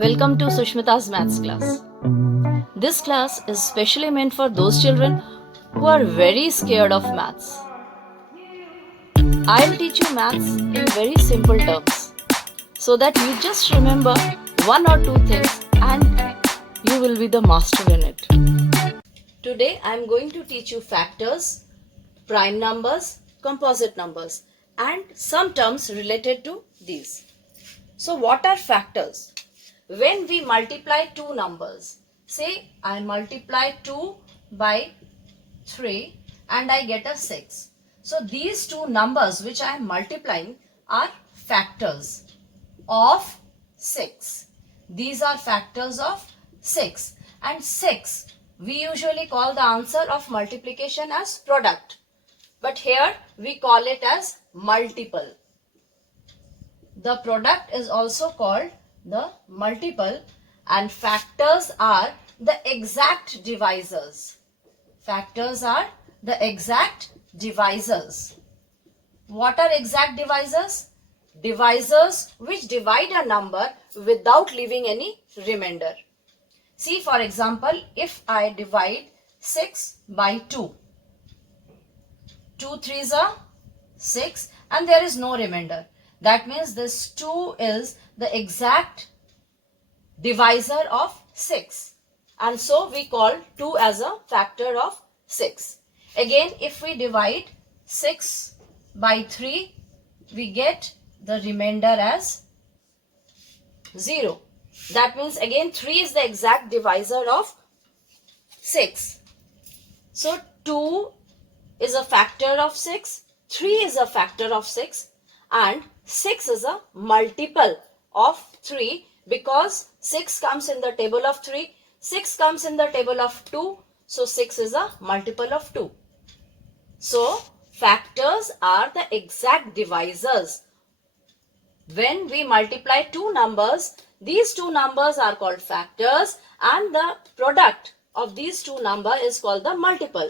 Welcome to Sushmita's Maths class. This class is specially meant for those children who are very scared of maths. I'll teach you maths in very simple terms so that you just remember one or two things and you will be the master in it. Today I am going to teach you factors, prime numbers, composite numbers and some terms related to these. So what are factors? When we multiply two numbers, say I multiply 2 by 3 and I get a 6. So these two numbers which I am multiplying are factors of 6. These are factors of 6 and 6 we usually call the answer of multiplication as product, but here we call it as multiple. The product is also called the multiple and factors are the exact divisors. Factors are the exact divisors. What are exact divisors? Divisors which divide a number without leaving any remainder. See, for example, if I divide 6 by 2, 2 threes are 6 and there is no remainder. That means this 2 is the exact divisor of 6. And so we call 2 as a factor of 6. Again, if we divide 6 by 3, we get the remainder as 0. That means again 3 is the exact divisor of 6. So 2 is a factor of 6, 3 is a factor of 6 and 6 is a multiple of 3 because 6 comes in the table of 3, 6 comes in the table of 2, so 6 is a multiple of 2. So factors are the exact divisors. When we multiply two numbers, these two numbers are called factors and the product of these two numbers is called the multiple.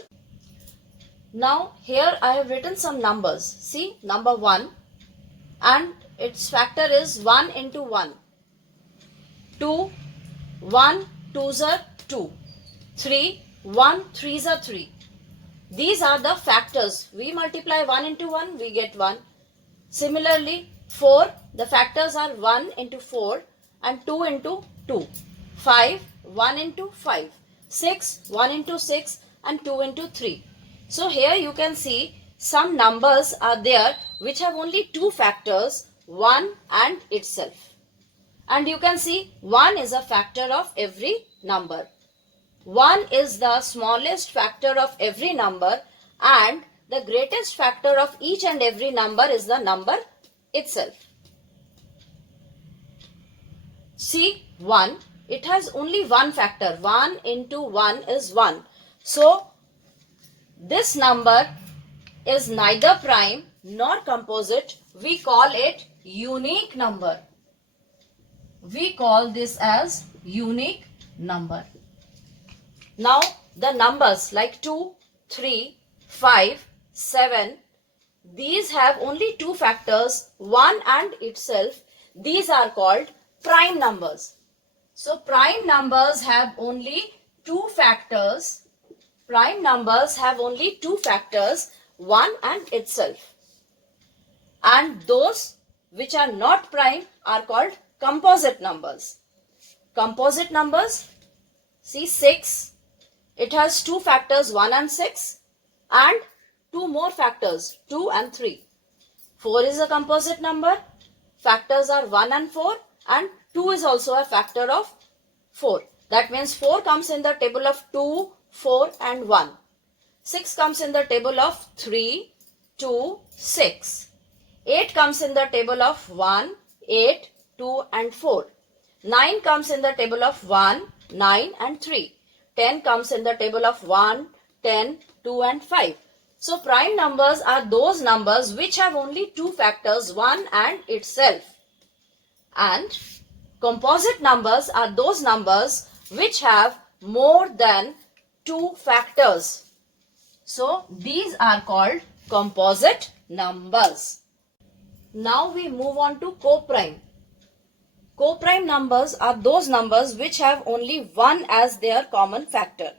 Now here I have written some numbers. See, number 1 and its factor is 1 into 1. 2, 1 2s are 2. 3, 1 3s are 3. These are the factors. We multiply 1 into 1, we get 1. Similarly, 4, the factors are 1 into 4 and 2 into 2. 5, 1 into 5. 6, 1 into 6 and 2 into 3. So here you can see some numbers are there which have only two factors, 1 and itself. And you can see 1 is a factor of every number. 1 is the smallest factor of every number and the greatest factor of each and every number is the number itself. See, 1, it has only one factor. 1 into 1 is 1. So this number is neither prime nor composite. We call it unique number. We call this as unique number. Now the numbers like 2, 3, 5, 7, these have only two factors, 1 and itself. These are called prime numbers. So prime numbers have only two factors. Prime numbers have only two factors, 1 and itself. And those which are not prime are called composite numbers. Composite numbers, see 6, it has two factors 1 and 6 and two more factors 2 and 3. 4 is a composite number, factors are 1 and 4 and 2 is also a factor of 4. That means 4 comes in the table of 2, 4 and 1. 6 comes in the table of 3, 2, 6. 8 comes in the table of 1, 8, 2 and 4. 9 comes in the table of 1, 9 and 3. 10 comes in the table of 1, 10, 2 and 5. So prime numbers are those numbers which have only two factors, 1 and itself. And composite numbers are those numbers which have more than two factors. So these are called composite numbers. Now we move on to coprime. Co-prime numbers are those numbers which have only 1 as their common factor.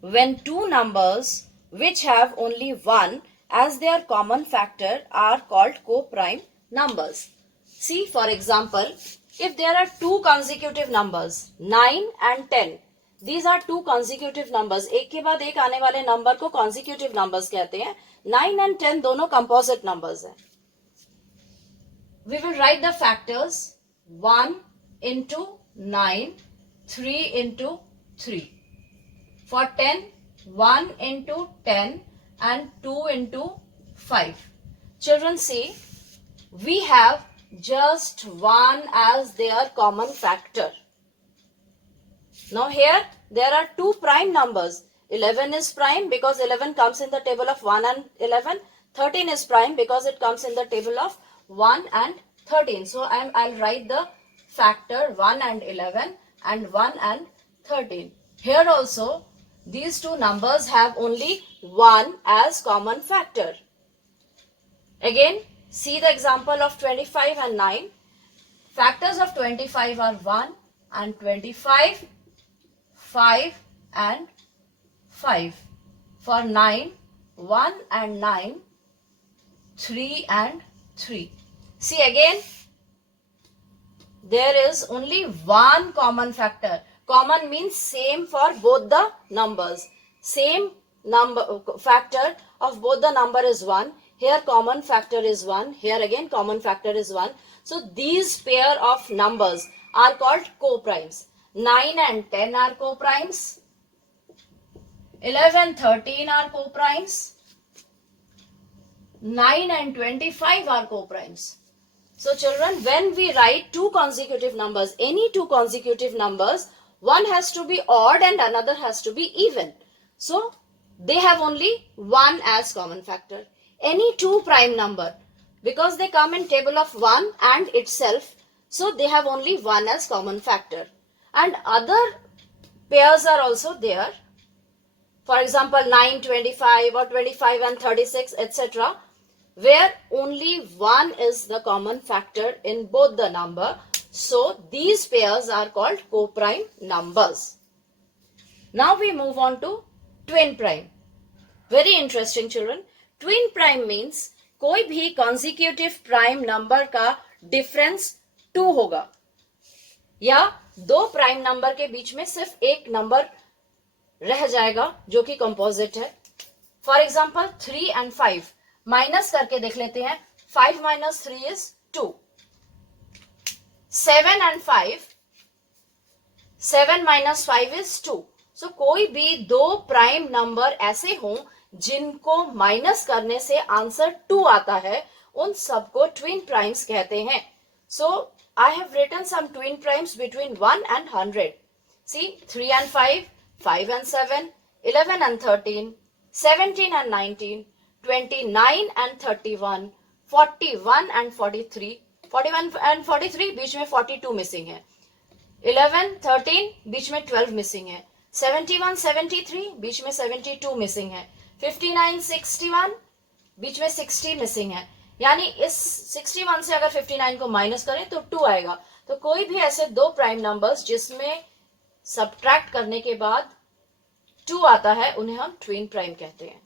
When two numbers which have only 1 as their common factor are called co-prime numbers. See, for example, if there are two consecutive numbers, 9 and 10, these are two consecutive numbers. एक के बाद एक आने वाले number को consecutive numbers कहते हैं. 9 and 10 दोनों composite numbers हैं. We will write the factors 1 into 9, 3 into 3. For 10, 1 into 10 and 2 into 5. Children, see, we have just 1 as their common factor. Now here there are two prime numbers. 11 is prime because 11 comes in the table of 1 and 11. 13 is prime because it comes in the table of 1 and 13. So I'll write the factor 1 and 11 and 1 and 13. Here also these two numbers have only 1 as common factor. Again, see the example of 25 and 9. Factors of 25 are 1 and 25, 5 and 5. For 9, 1 and 9, 3 and 3. See again, there is only one common factor. Common means same for both the numbers. Same number factor of both the number is 1. Here common factor is 1. Here again common factor is 1. So these pair of numbers are called co-primes. 9 and 10 are co-primes. 11, 13 are co-primes. 9 and 25 are co-primes. So children, when we write two consecutive numbers, any two consecutive numbers, one has to be odd and another has to be even. So they have only 1 as common factor. Any two prime number, because they come in table of 1 and itself, so they have only 1 as common factor. And other pairs are also there. For example, 9, 25 or 25 and 36, etc. where only 1 is the common factor in both the number. So these pairs are called co-prime numbers. Now we move on to twin prime. Very interesting children. Twin prime means कोई भी consecutive prime number का difference 2 होगा, या दो prime number के बीच में सिर्फ एक number रह जाएगा जो कि composite है. For example, 3 and 5 माइनस करके देख लेते हैं. 5 minus 3 is 2. 7 and 5, 7 minus 5 is 2. So कोई भी दो प्राइम नंबर ऐसे हों जिनको माइनस करने से आंसर 2 आता है, उन सबको ट्विन प्राइम्स कहते हैं. So I have written some twin primes between 1 and 100. See, 3 and 5, 5 and 7, 11 and 13, 17 and 19, 29 and 31, 41 and 43, 41 and 43 बीच में 42 मिसिंग है. 11, 13 बीच में 12 मिसिंग है. 71, 73 बीच में 72 मिसिंग है. 59, 61 बीच में 60 मिसिंग है. यानी इस 61 से अगर 59 को माइनस करें तो 2 आएगा. तो कोई भी ऐसे दो प्राइम नंबर्स जिसमें सब्ट्रैक्ट करने के बाद 2 आता है, उन्हें हम ट्विन प्राइम कहते हैं.